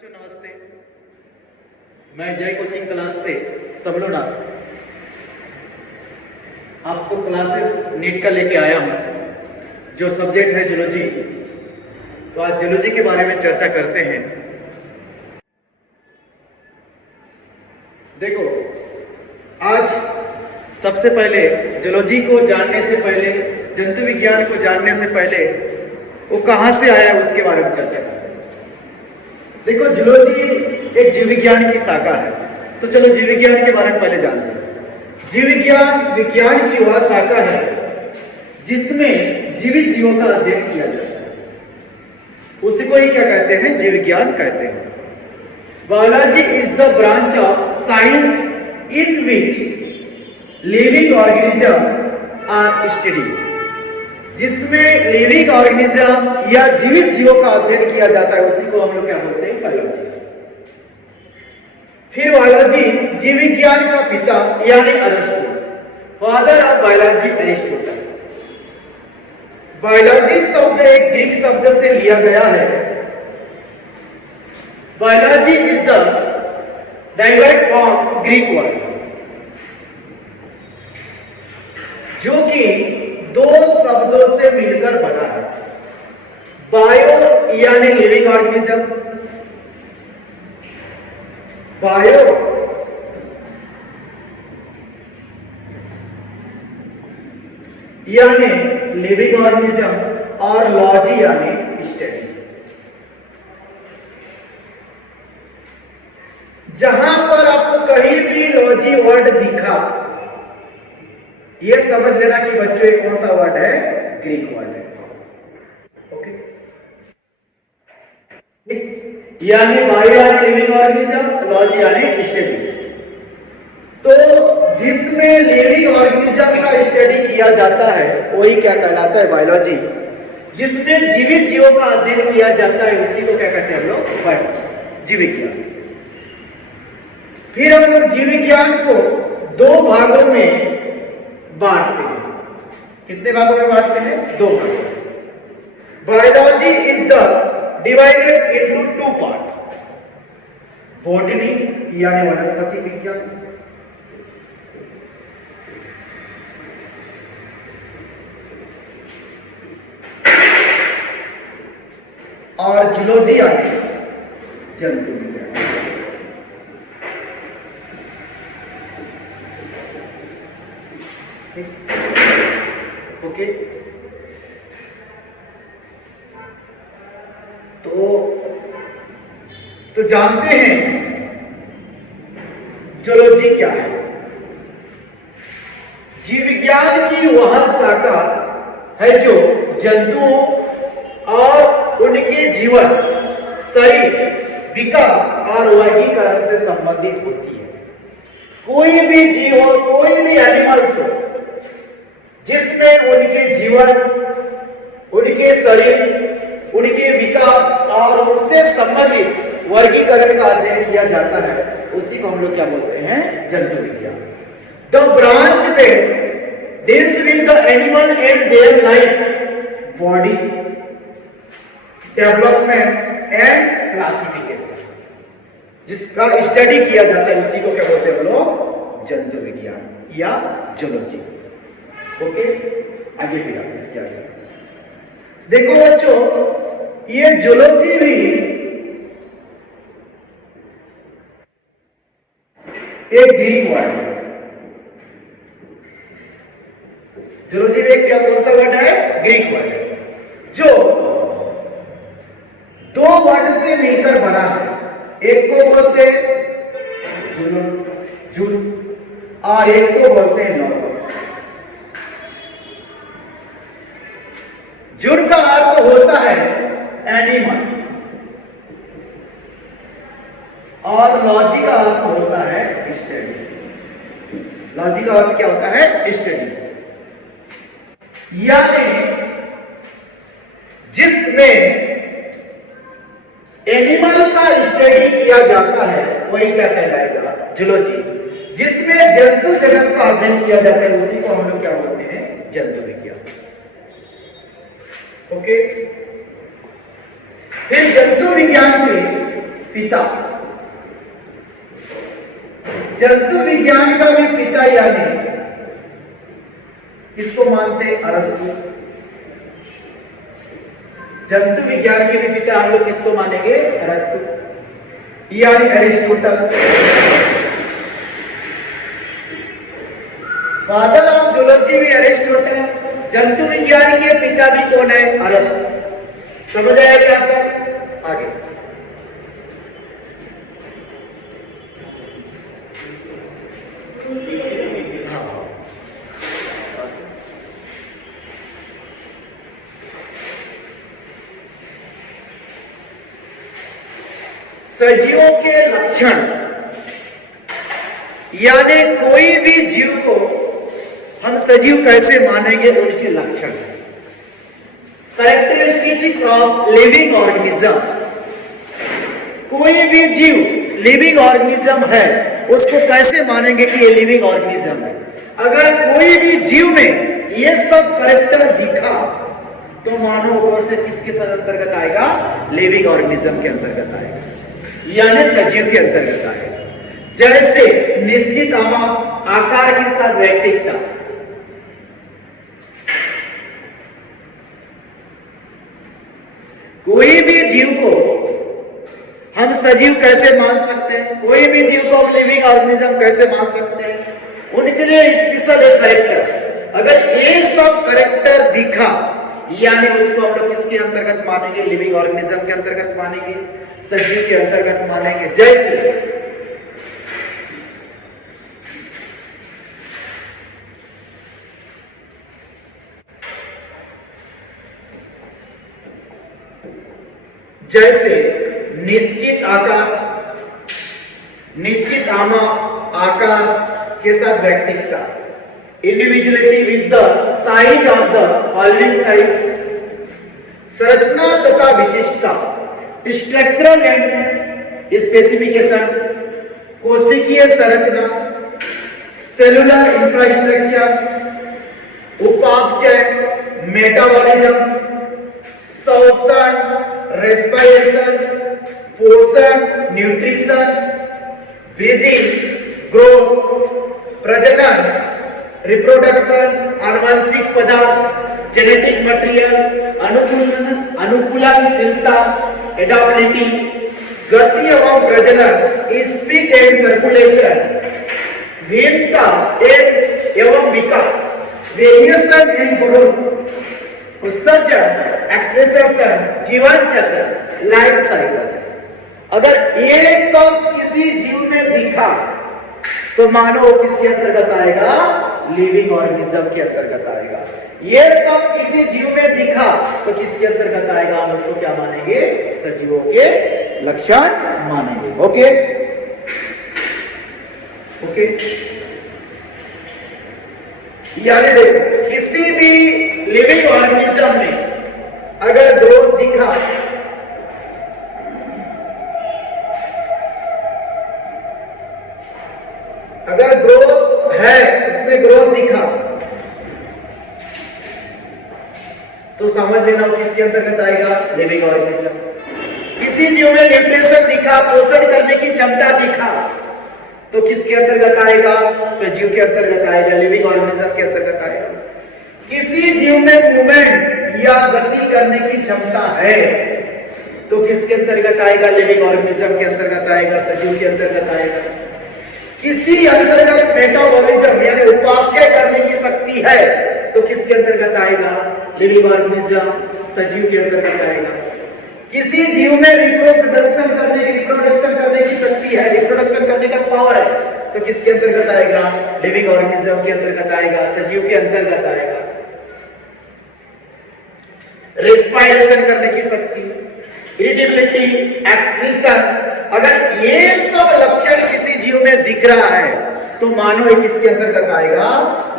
बच्चों नमस्ते। मैं जय कोचिंग क्लास से सबलोनाथ आपको क्लासेस नीट का लेके आया हूं, जो सब्जेक्ट है जूलॉजी। तो आज जूलॉजी के बारे में चर्चा करते हैं। देखो, आज सबसे पहले जूलॉजी को जानने से पहले, जंतु विज्ञान को जानने से पहले वो कहां से आया उसके बारे में चर्चा करें। देखो, जूलॉजी एक जीव विज्ञान की शाखा है। तो चलो जीव विज्ञान के बारे में पहले जानते हैं। जीव विज्ञान की वह शाखा है जिसमें जीवित जीवों का अध्ययन किया जाता है। उसी को ही क्या कहते हैं? जीव विज्ञान कहते हैं। Biology is the branch of science in which living organism are studied, जिसमें लिविंग ऑर्गेनिज्म या जीवित जीवों का अध्ययन किया जाता है। उसी को हम लोग क्या बोलते हैं? बायोलॉजी। फिर बायोलॉजी जीव विज्ञान का पिता यानी Aristo, father of biology Aristotle. Biology शब्द एक ग्रीक शब्द से लिया गया है। Biology is the divert from Greek word, जो कि दो शब्दों से मिलकर बना है। बायो यानी लिविंग ऑर्गेनिज्म, बायो यानी लिविंग ऑर्गेनिज्म और लॉजी यानी स्टडी। जहां पर आपको कहीं भी लॉजी वर्ड दिखा, यह समझ लेना कि बच्चों ये कौन सा वर्ड है? ग्रीक वर्ड है। ओके, यानी बायो यानी लिविंग ऑर्गेनिज्म, लॉजी यानी स्टडी। तो जिसमें लिविंग ऑर्गेनिज्म का स्टडी किया जाता है वही क्या कहलाता है? बायोलॉजी। जिसमें जीवित जीवों का अध्ययन किया जाता है उसी को क्या कहते हैं हम लोग? बायोलॉजी, जीव विज्ञान। फिर हम लोग जीव विज्ञान को दो भागों में बांटते हैं। कितने भागों में बांटते हैं? दो भागों। Biology is the divided into two part, botany यानी वनस्पति विज्ञान, और जूलॉजी यानी जंतु विज्ञान। ओके, तो जानते हैं जूलॉजी क्या है? जीव विज्ञान की वह शाखा है जो जंतुओं और उनके जीवन, शरीर, विकास और वर्गीकरण से संबंधित होती है। कोई भी जीव हो, कोई भी एनिमल्स हो, जिसमें उनके जीवन, उनके शरीर, उनके विकास और उनसे संबंधित वर्गीकरण का अध्ययन किया जाता है, उसी को हम लोग क्या बोलते हैं? जंतु विज्ञान। The branch that deals with the animal and their life, body, development and classification, जिसका स्टडी किया जाता है उसी को क्या बोलते हैं हम लोग? जंतु विज्ञान या जूलॉजी। ओके, आगे फिर इसके आगे देखो बच्चों, ये जूलॉजी भी एक ग्रीक वर्ड है। जूलॉजी में क्या कौन सा वर्ड है? ग्रीक वर्ड है, जो दो वर्ड से मिलकर बना है। एक को बोलते हैं जूल और एक को बोलते हैं लॉगोस। जुड़ का अर्थ होता है एनिमल और लॉजी का अर्थ होता है स्टडी। लॉजी का अर्थ क्या होता है? स्टडी। यानी जिसमें एनिमल का स्टडी किया जाता है वही क्या कहलाएगा? जूलॉजी। जिसमें जंतु जगत का अध्ययन किया जाता है उसी को हम लोग क्या बोलते हैं? जंतु विज्ञान। ओके, फिर जंतु विज्ञान के पिता, जंतु विज्ञान का भी पिता यानी किसको मानते? अरस्तु। जंतु विज्ञान के भी पिता हम लोग किसको मानेंगे? अरस्तु यानी एरिस्टोटल। फादर ऑफ जूलॉजी भी अरिस्टोटल, जंतु विज्ञान के पिता भी कौन है? अरस्तु। समझ आया क्या था? आगे सजीवों के लक्षण यानी कोई भी जीव को हम सजीव कैसे मानेंगे? उनके लक्षण, कैरेक्टरिस्टिक्स ऑफ लिविंग ऑर्गेनिज्म। कोई भी जीव लिविंग ऑर्गेनिज्म है, उसको कैसे मानेंगे कि ये लिविंग ऑर्गेनिज्म है? अगर कोई भी जीव में ये सब कैरेक्टर दिखा तो मानो वो से किसके साथ अंतर्गत आएगा? लिविंग ऑर्गेनिज्म के अंतर्गत आएगा, यानी सजीव के अंतर्गत आएगा। जैसे निश्चित आकार के साथ वैयक्तिकता, कोई भी जीव को हम सजीव कैसे मान सकते हैं? कोई भी जीव को हम लिविंग ऑर्गेनिज्म कैसे मान सकते हैं? उनके लिए स्पेशल एक कैरेक्टर, अगर ये सब कैरेक्टर दिखा यानी उसको हम लोग किसके अंतर्गत मानेंगे? लिविंग ऑर्गेनिज्म के अंतर्गत मानेंगे, सजीव के अंतर्गत मानेंगे। जैसे निश्चित आकार के साथ व्यक्तित्व, individuality with the size of the following size, संरचना तथा विशिष्टता, स्ट्रक्चरल एंड स्पेसिफिकेशन, कोशिकीय संरचना, सेलुलर इंफ्रास्ट्रक्चर, उपापचय, मेटाबॉलिज्म, श्वसन, रेस्पिरेशन, पोषण, न्यूट्रिशन, ब्रीदिंग, ग्रोथ, प्रजनन, रिप्रोडक्शन, आनुवंशिक पदार्थ, जेनेटिक मटेरियल, अनुकूलनशीलता, एडाप्टिबिलिटी, गति एवं प्रजनन, स्पीड एंड सर्कुलेशन, भिन्नता एवं विकास, वेरिएशन एंड ग्रोथ, उत्सर्जन, एक्सप्रेशन, जीवन चक्र, लाइफ साइकिल। अगर ये सब किसी जीव में दिखा तो मानो वो किसके अंतर्गत आएगा? लिविंग ऑर्गेनिज्म के अंतर्गत आएगा। ये सब किसी जीव में दिखा तो किसके अंतर्गत आएगा? हम उसको क्या मानेंगे? सजीवों के लक्षण मानेंगे। ओके ओके, यानी देखो किसी भी लिविंग ऑर्गेनिज्म में अगर ग्रोथ दिखा, अगर ग्रोथ है, उसमें ग्रोथ दिखा तो समझ लेना वो किसके अंतर्गत आएगा? Living organism. किसी जीव में न्यूट्रिशन दिखा, पोषण करने की क्षमता दिखा तो किसके अंतर्गत आएगा? सजीव के अंतर्गत आएगा, लिविंग ऑर्गेनिज्म के अंतर्गत आएगा। किसी जीव में मूवमेंट या गति करने की क्षमता है तो किसके अंतर्गत आएगा? लिविंग ऑर्गेनिज्म के अंतर्गत आएगा, सजीव के अंतर्गत आएगा। किसी अंतर्गत मेटाबॉलिज्म यानी उपापचय करने की शक्ति है तो किसके अंतर्गत आएगा? लिविंग ऑर्गेनिज्म, सजीव के अंतर्गत आएगा। किसी जीव में रिप्रोडक्शन करने की शक्ति है, रिप्रोडक्शन करने का पावर है तो किसके अंतर्गत आएगा? लिविंग ऑर्गेनिज्म के अंतर्गत आएगा, सजीव के अंतर्गत आएगा। रेस्पिरेशन करने की शक्ति, इरिटेबिलिटी, एक्सप्रेशन, अगर ये सब लक्षण किसी जीव में दिख रहा है तो मानो ये किसके अंतर्गत आएगा?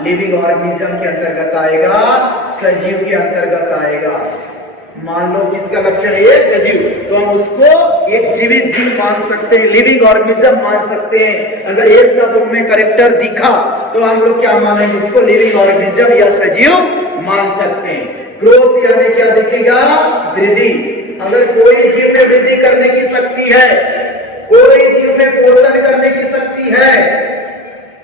लिविंग ऑर्गेनिज्म के अंतर्गत आएगा, सजीव के अंतर्गत आएगा। मान लो किसका लक्षण है? सजीव, तो हम उसको एक जीवित जीव मान सकते हैं, लिविंग ऑर्गेनिज्म मान सकते हैं। अगर ये सब उनमें कैरेक्टर दिखा तो हम लोग क्या मानेंगे? उसको लिविंग ऑर्गेनिज्म या सजीव मान सकते हैं। ग्रोथ यानी क्या दिखेगा? वृद्धि। अगर कोई जीव में वृद्धि करने की शक्ति है कोई जीव में पोषण करने की शक्ति है,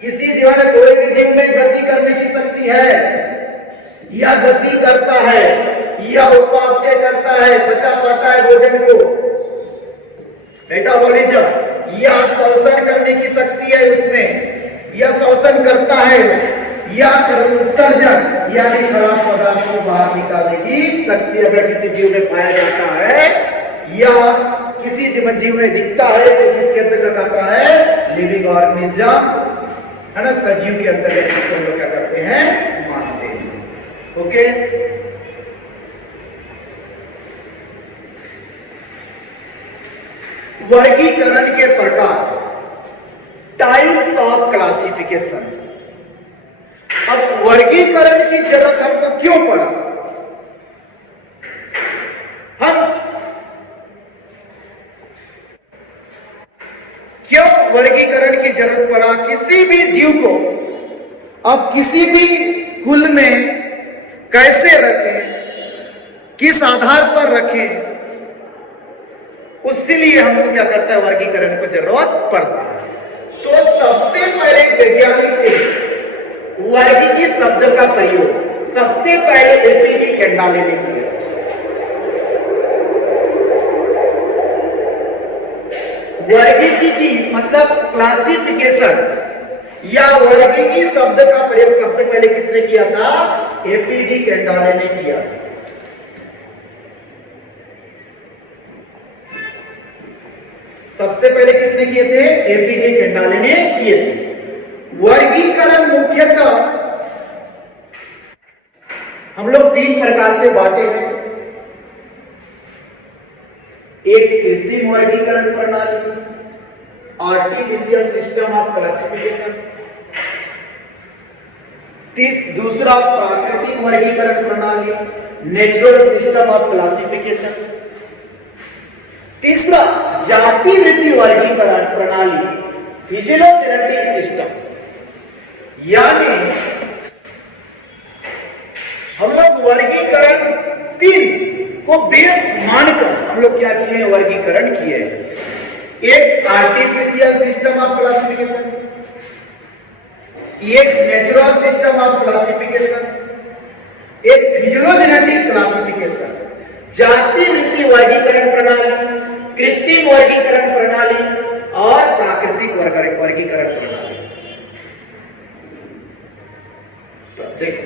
किसी जीव में कोई भी जीव में गति करने की शक्ति है, या गति करता है, या उपापचय करता है, पचा पाता है भोजन को, मेटाबॉलिज्म, या शोषण करने की शक्ति है उसमें, या शोषण करता है, या उत्सर्जन यानी खराब पदार्थों को बाहर निकालने की शक्ति अगर किसी जीव में पाया जाता है, या किसी जीव में दिखता है तो किसके अंतर्गत आता है? लिविंग ऑर्गेनिज्म, है ना, सजीव के अंतर्गत इसको हम लोग क्या करते हैं? मानते हैं। ओके, वर्गीकरण के प्रकार, टाइप्स ऑफ क्लासिफिकेशन। अब वर्गीकरण की जरूरत हमको क्यों पड़ा? हम क्यों वर्गीकरण की जरूरत पड़ा? किसी भी जीव को अब किसी भी कुल में कैसे रखें, किस आधार पर रखें, उसके लिए हमको क्या करता है? वर्गीकरण को जरूरत पड़ता है। तो सबसे पहले वैज्ञानिक थे वर्गीकी शब्द का प्रयोग सबसे पहले एपीडी कैंडाले ने किया। वर्गीकी की मतलब क्लासिफिकेशन या वर्गीकी शब्द का प्रयोग सबसे पहले किसने किया था? एपीडी कैंडाले ने किया। सबसे पहले किसने किए थे? एपीडी कैंडाले ने किए थे। वर्गीकरण मुख्यतः हम लोग तीन प्रकार से बांटे हैं। एक कृत्रिम वर्गीकरण प्रणाली, आर्टिफिशियल सिस्टम ऑफ क्लासिफिकेशन। दूसरा प्राकृतिक वर्गीकरण प्रणाली, नेचुरल सिस्टम ऑफ क्लासिफिकेशन। तीसरा जातिवृत्ति वर्गीकरण प्रणाली, फिजियोजेनेटिक सिस्टम। यानी हम लोग वर्गीकरण तीन को बेस मानकर हम लोग क्या किए हैं? वर्गीकरण किए हैं। एक आर्टिफिशियल सिस्टम ऑफ क्लासिफिकेशन, एक नेचुरल सिस्टम ऑफ क्लासिफिकेशन, एक फिजियोजेनेटिक क्लासिफिकेशन। जातिवृत्ति वर्गीकरण प्रणाली, कृत्रिम वर्गीकरण प्रणाली और प्राकृतिक वर्गीकरण प्रणाली। देखो,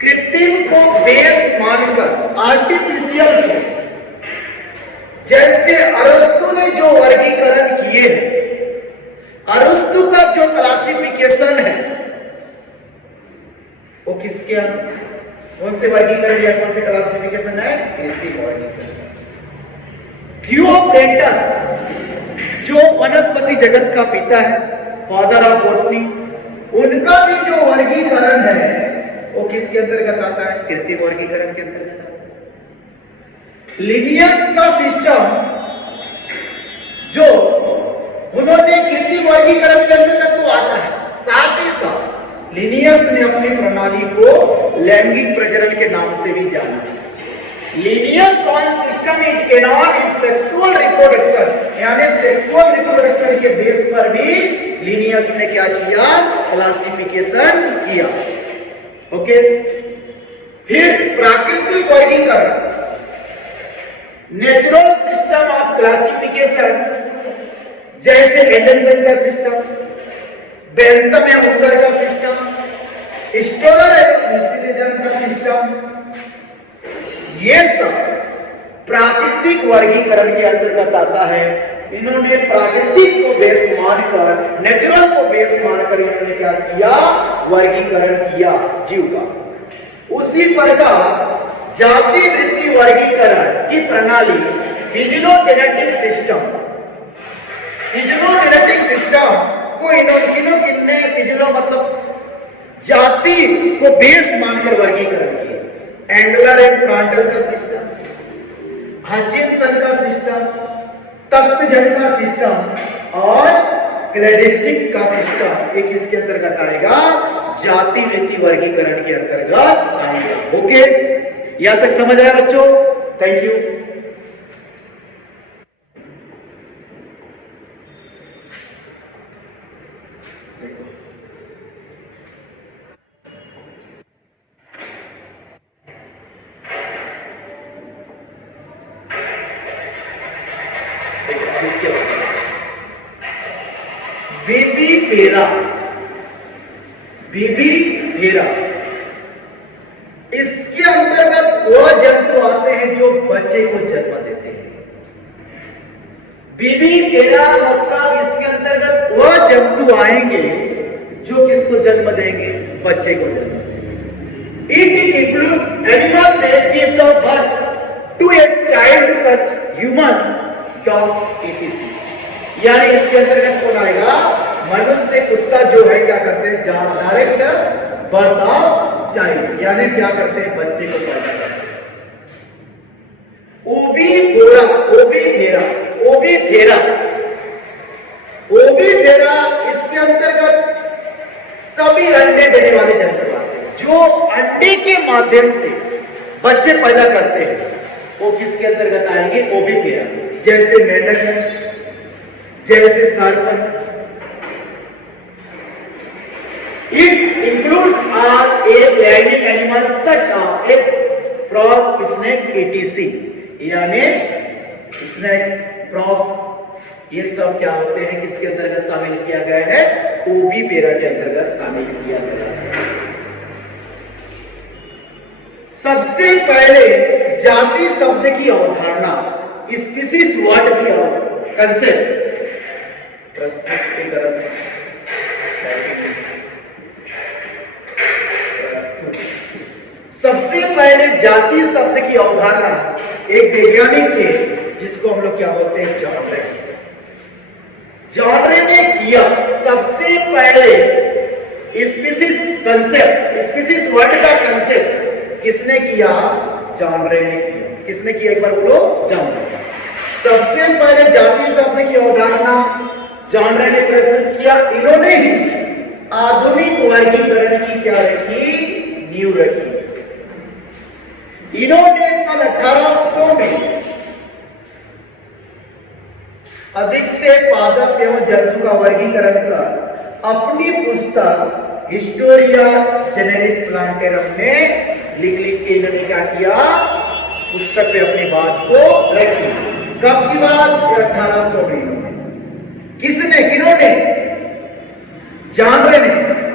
कृत्रिम को बेस मानकर आर्टिफिशियल को, जैसे अरस्तु ने जो वर्गीकरण किए हैं, अरस्तु का जो क्लासिफिकेशन है वो किसके अंदर, कौन से वर्गीकरण या कौन से क्लासिफिकेशन है? कृत्रिम वर्गीकरण। थियोक्रेटस जो वनस्पति जगत का पिता है, फादर ऑफ बॉटनी, उनका भी जो वर्गीकरण है वो किसके अंतर्गत आता है? कृत्रिम वर्गीकरण के अंतर्गत। लिनियस का सिस्टम जो उन्होंने कृत्रिम वर्गीकरण के अंतर्गत तो आता है, साथ ही साथ लिनियस ने अपनी प्रणाली को लैंगिक प्रजनन के नाम से भी जाना। Linnaeus system is cannot is sexual reproduction, यानी सेक्सुअल रिप्रोडक्शन के बेस पर भी लिनियस ने क्या किया? क्लासिफिकेशन किया। ओके, फिर प्राकृतिक वर्गीकरण, नेचुरल सिस्टम ऑफ क्लासिफिकेशन, जैसे एंडरसन का सिस्टम, बेंथम या मुंगर का सिस्टम, स्टोलर का सिस्टम, ये सब प्राकृतिक वर्गीकरण के अंतर्गत आता है। इन्होंने प्राकृतिक को बेस मानकर, नेचुरल को बेस मानकर इन्होंने क्या किया? वर्गीकरण किया जीव का। उसी प्रकार जाति वृत्ति वर्गीकरण की प्रणाली, फिजियोजेनेटिक सिस्टम, फिजियोजेनेटिक सिस्टम को इन्होंने फिजियो मतलब जाति को बेस मानकर वर्गीकरण किया। एंगलर एंड प्रांटल का सिस्टम, हचिंसन का सिस्टम, तत्वजन का सिस्टम और क्लैडिस्टिक का सिस्टम, एक इसके अंतर्गत आएगा, जाति वृत्ति वर्गीकरण के अंतर्गत आएगा। ओके, यहां तक समझ आया बच्चों? Thank you. इसके बाद बीबीपेरा, बीबीपेरा, इसके अंतर्गत वह जंतु आते हैं जो बच्चे को जन्म देते हैं। बीबीपेरा मतलब इसके अंतर्गत वह जंतु आएंगे जो किसको जन्म देंगे? बच्चे को जन्म देंगे। It includes animal that give the birth to a child such humans, dogs, etc. यानी इसके अंतर्गत कौन आएगा? मनुष्य, कुत्ता जो है क्या करते हैं? डायरेक्ट बर्थ ऑफ चाइल्ड, यानी क्या करते हैं? बच्चे को पैदा करते हैं। ओबीफेरा, ओबीफेरा, ओबीफेरा, ओबीफेरा, इसके अंतर्गत सभी अंडे देने वाले जंतु आते हैं जो अंडे के माध्यम से बच्चे पैदा करते हैं, वो किसके अंतर्गत आएंगे? ओबीफेरा। जैसे मेंढक है, जैसे सर्प है। It includes are a flying animal such as frog, snake, etc. यानी स्नेक्स, फ्रॉग्स, ये सब क्या होते हैं? किसके अंतर्गत शामिल किया गया है? ओबीफेरा के अंतर्गत शामिल किया गया है। सबसे पहले जाति शब्द की अवधारणा, स्पीसीज वर्ड की कंसेप्ट प्रस्तुत की तरफ सबसे पहले जाति शब्द की अवधारणा एक वैज्ञानिक थे जिसको हम लोग क्या बोलते हैं? जॉन रे। जॉन रे ने किया सबसे पहले स्पीसीज कंसेप्ट, स्पीसीज वर्ड का कंसेप्ट किसने किया? जॉन रे ने किया। किसने किया? एक बार बोलो, जॉन रे। सबसे पहले जाति शब्द की अवधारणा जॉन रे ने प्रस्तुत किया। इन्होंने ही आधुनिक वर्गीकरण की क्या रखी? नींव रखी। इन्होंने सन 1800 में अधिक से पादप एवं जंतु का वर्गीकरण कर अपनी पुस्तक हिस्टोरिया जेनेरिस प्लांटेरम में लिख के इन्होंने क्या किया? पुस्तक पे अपनी बात को रखी। कब की बात? 1800 में। किसने? किन्होंने? जॉन रे ने।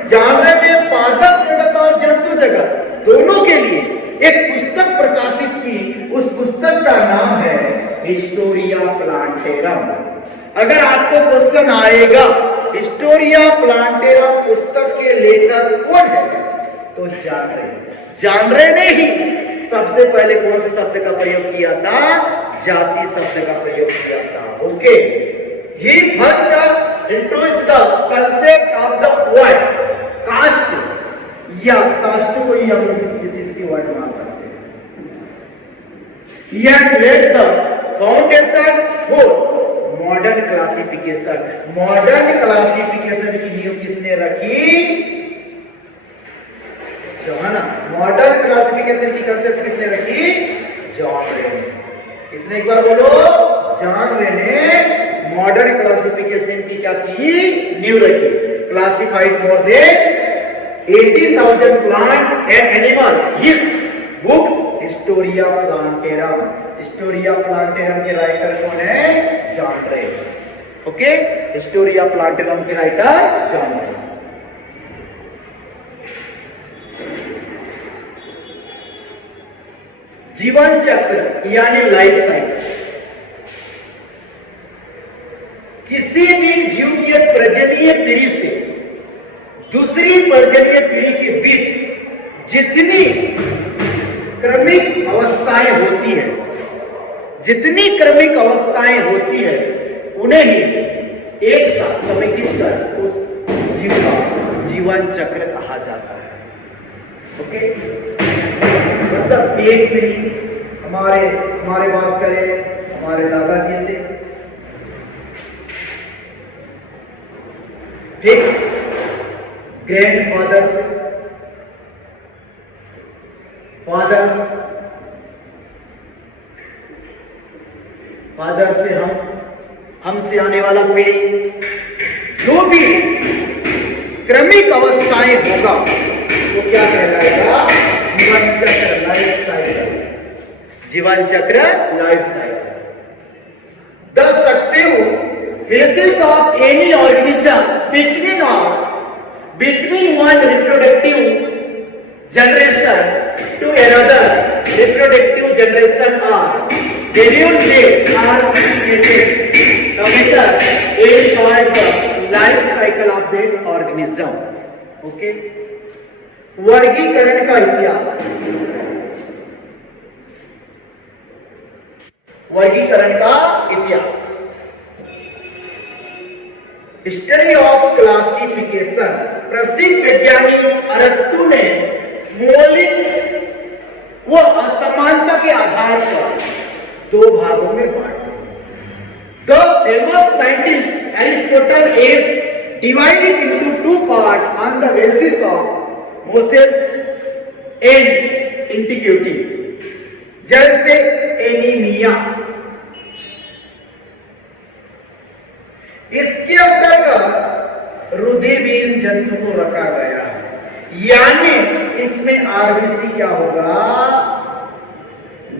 जॉन रे ने पादप जगत और जंतु जगत दोनों के लिए एक पुस्तक प्रकाशित की। उस पुस्तक का नाम है हिस्टोरिया प्लांटेरम। अगर आपको क्वेश्चन आएगा हिस्टोरिया प्लांटेरम पुस्तक के लेखक कौन है, तो जॉन रे। जॉन रे ने ही सबसे पहले कौन से शब्द का प्रयोग किया था? जाति शब्द का प्रयोग किया था। Okay, he first introduced the concept of the word caste, या कास्ट को ही हम लोग स्पीसीज की वर्ड बना सकते हैं। He had laid the foundation for modern classification. Modern classification की नींव किसने रखी? जॉन। मॉडर्न क्लासिफिकेशन की कंसेप्ट किसने रखी? जॉन रे ने। किसने? एक बार बोलो, जॉन रे ने मॉडर्न क्लासिफिकेशन की क्या की? नींव रखी। Classified more than 80,000 plant and animal. His books Historia plantarum. Historia plantarum के राइटर कौन है? जॉन रे। ओके, हिस्टोरिया प्लांटेरम के राइटर जॉन रे। जीवन चक्र यानी लाइफ साइकिल, किसी भी जीव की एक प्रजननीय पीढ़ी से दूसरी प्रजननीय पीढ़ी के बीच जितनी क्रमिक अवस्थाएं होती है, जितनी क्रमिक अवस्थाएं होती है, उन्हें ही एक साथ समेकित कर उस जीव का जीवन चक्र कहा जाता है। ओके, मतलब एक पीढ़ी हमारे बात करें हमारे दादाजी से, ठीक, ग्रैंड फादर से, फादर से हमसे आने वाला पीढ़ी, जो भी क्रमिक अवस्थाएं होगा वो क्या कहलाएगा? जीवन चक्र, लाइफ साइकिल। जीवन चक्र, life cycle. The successive Phases of any organism between one reproductive generation to another reproductive generation are scheduled are initiated. The method is called the life cycle of the organism. Okay. वर्गीकरण का इतिहास, वर्गीकरण का इतिहास, history of classification. प्रसिद्ध वैज्ञानिक अरस्तु ने मौलिक व असमानता के आधार पर दो भागों में बांटा। The famous scientist Aristotle is divided into two part on the basis of Moses and antiquity, जैसे एनीमिया। इसके अंतर्गत रुधिरहीन जंतु को रखा गया है, यानी इसमें आरबीसी क्या होगा,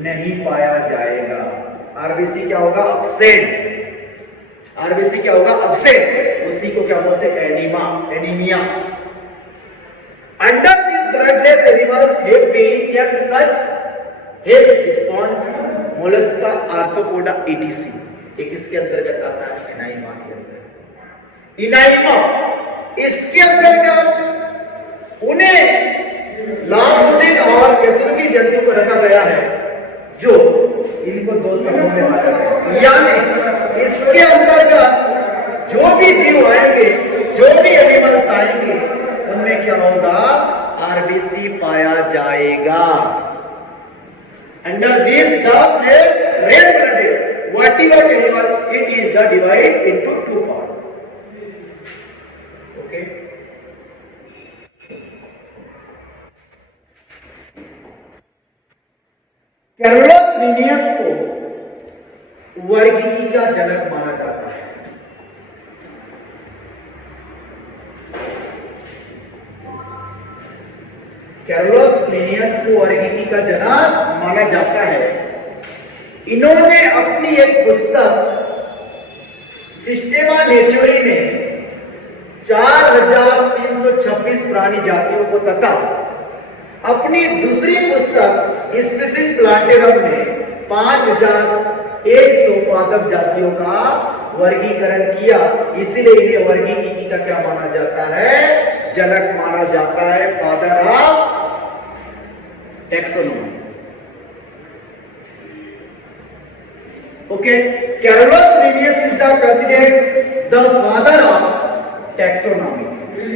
नहीं पाया जाएगा। आरबीसी क्या होगा, अब्सेंट। आरबीसी क्या होगा, अब्सेंट। उसी को क्या बोलते हैं, anaemia. Under this bloodless animals have been kept such as sponge, mollusca, arthropoda etc। एक इसके अंतर्गत आता है एनाइमा के अंदर। इनाइमा इसके अंतर्गत उन्हें लाभुदित और कैसुकी जंतु को रखा गया है, जो इनको दो समूह में बांटा गया। यानी इसके अंतर्गत जो भी जीव आएंगे, जो भी एनिमल्स आएंगे, उनमें क्या होगा, आरबीसी पाया जाएगा। Under this the place red blooded vertebrate animal, it is the divide into two part. Okay. Carolus Linnaeus को वर्गीकी का जनक माना जाता है। कैरोलस लिनियस को वर्गीकी का जनक माना जाता है। इन्होंने अपनी एक पुस्तक सिस्टेमा नेचुरी में 4326 प्राणी जातियों को तथा अपनी दूसरी पुस्तक स्पीसीज प्लांटेरम में 5100 पादप जातियों का वर्गीकरण किया। इसीलिए इन्हें वर्गीकी का क्या माना जाता है, जनक माना जाता है, father of taxonomy. Okay, Carolus Linnaeus is considered the father of taxonomy.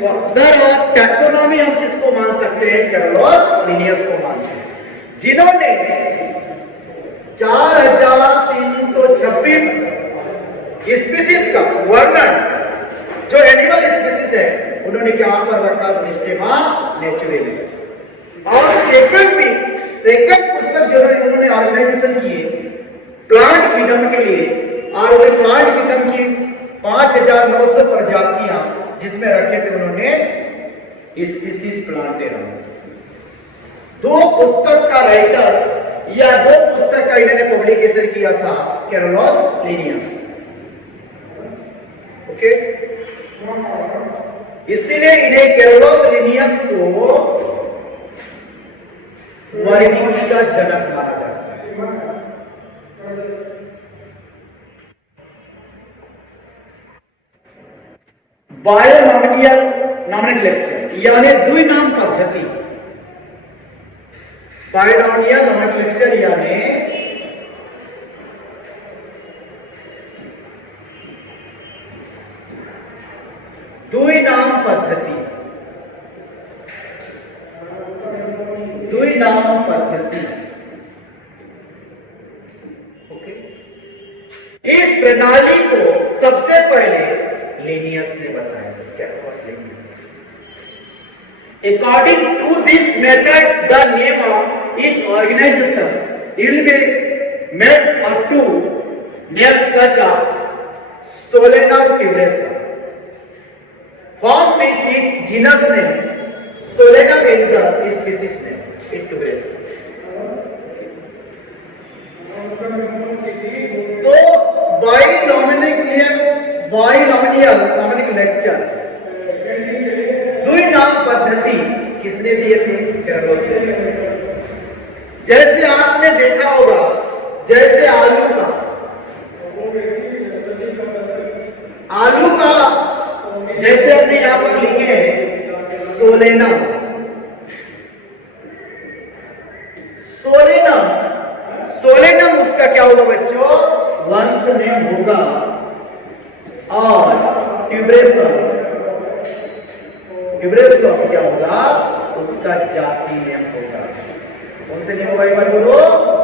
Father of taxonomy हम किसको मान सकते हैं, Carolus Linnaeus को मानते हैं, जिन्होंने 4326 स्पीसीज का वर्णन, जो एनिमल स्पीसीज है, उन्होंने क्या पर रखा, सिस्टेमा नेचुरी में। और सेकंड पुस्तक जो उन्होंने ऑर्गेनाइजेशन की प्लांट किंगडम के लिए, और उन्हें प्लांट किंगडम की 5900 प्रजातियां जिसमें रखे थे उन्होंने स्पीसीज प्लांटेरम। दो पुस्तक का राइटर या दो पुस्तक का इन्होंने पब्लिकेशन किया था, कैरोलस लिनियस। ओके, इसीलिए इन्हें कैरोलस लिनियस को वर्गीकी का जनक माना जाता है। बायोनॉमिनियल नॉमेनक्लेचर यानी द्विनाम पद्धति। बायोनॉमिनियल नॉमेनक्लेचर यानी द्विनाम पद्धति। द्विनाम पद्धति, ओके। इस प्रणाली को सबसे पहले लिनियस ने बताया, Carolus Linnaeus. According to this method, the name of each organization will be made up to names such as Solenum tuberosa, from which its genus name Solenum and the species name tuberosa. तो बाइनॉमिनल बाइनॉमिक lecture, द्विनाम पद्धति किसने दिए थे? Carlos ने। जैसे आपने देखा होगा, जैसे आलू का जैसे हमने यहां पर लिखे हैं सोलेनम, सोलेनम उसका क्या होगा बच्चों? वंश नेम होगा। और ट्यूब्रेसम क्या होगा? उसका जाति नेम होगा। कौन से नेम होगा एक बार बोलो?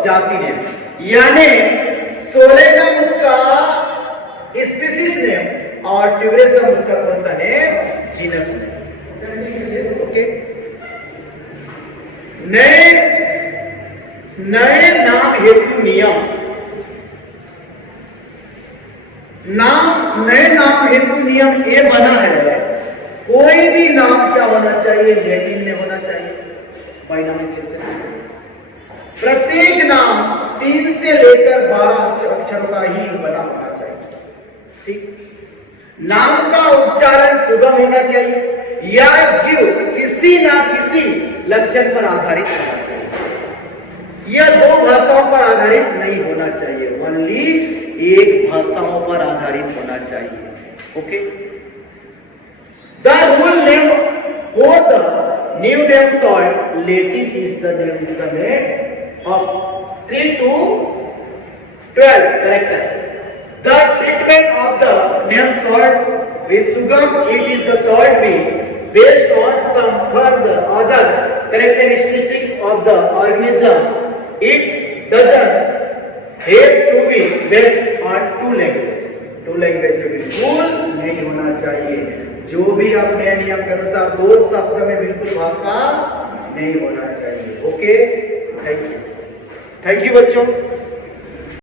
जाति नेम। यानी सोलेनम उसका स्पीसीज नेम और ट्यूब्रेसम उसका कौन सा नेम? Genus name. ओके। नए नाम हेतु नियम, नए नाम हेतु नियम ये बना है, कोई भी नाम क्या होना चाहिए? लैटिन में होना चाहिए। प्रत्येक नाम 3 से लेकर 12 अक्षरों का ही बना होना चाहिए। ठीक। नाम का उच्चारण सुगम होना चाहिए या जीव किसी ना किसी लक्षण पर आधारित होना चाहिए। यह 2 भाषाओं पर आधारित नहीं होना चाहिए, ओनली एक भाषाओं पर आधारित होना चाहिए। Okay. The rule name for the new name salt Latin is the name of 3 to 12 character. The treatment of the name salt with sugam, it is the salt be based on some further other characteristics of the organism. It doesn't have to be based on 2 languages. 2 languages बिल्कुल नहीं होना चाहिए। जो भी अपने नियम के अनुसार 2 शब्द में बिल्कुल भाषा नहीं होना चाहिए। ओके, थैंक यू बच्चों।